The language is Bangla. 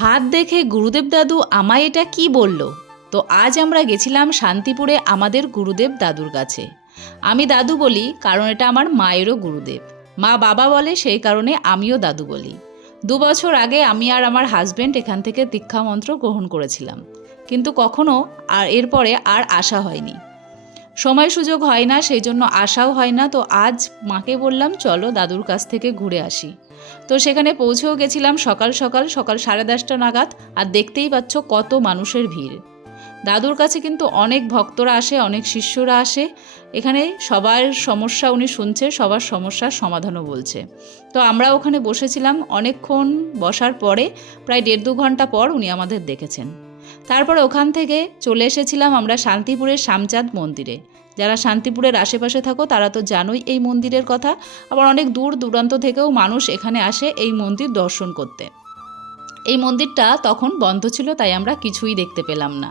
হাত দেখে গুরুদেব দাদু আমায় এটা কি বলল? তো আজ আমরা গেছিলাম শান্তিপুরে আমাদের গুরুদেব দাদুর কাছে। আমি দাদু বলি কারণ এটা আমার মায়েরও গুরুদেব। মা বাবা বলে সেই কারণে আমিও দাদু বলি। 2 বছর আগে আমি আর আমার হাজবেন্ড এখান থেকে দীক্ষা মন্ত্র গ্রহণ করেছিলাম, কিন্তু কখনো এরপরে আর আসা হয়নি। সময় সুযোগ হয় না, সেই জন্য আসাও হয় না। তো আজ মাকে বললাম চলো দাদুর কাছ থেকে ঘুরে আসি। তো সেখানে পৌঁছেও গেছিলাম সকাল সকাল 10:30 নাগাদ। আর দেখতেই পাচ্ছ কত মানুষের ভিড়। দাদুর কাছে কিন্তু অনেক ভক্তরা আসে, অনেক শিষ্যরা আসে। এখানে সবার সমস্যা উনি শুনছে, সবার সমস্যার সমাধানও বলছে। তো আমরা ওখানে বসেছিলাম অনেকক্ষণ। বসার পরে প্রায় 1.5-2 ঘন্টা পর উনি আমাদের দেখেছেন। তারপর ওখান থেকে চলে এসেছিলাম আমরা শান্তিপুরের শ্যামচাঁদ মন্দিরে। যারা শান্তিপুরের আশেপাশে থাকো তারা তো জানোই এই মন্দিরের কথা। আবার অনেক দূর দূরান্ত থেকেও মানুষ এখানে আসে এই মন্দির দর্শন করতে। এই মন্দিরটা তখন বন্ধ ছিল, তাই আমরা কিছুই দেখতে পেলাম না।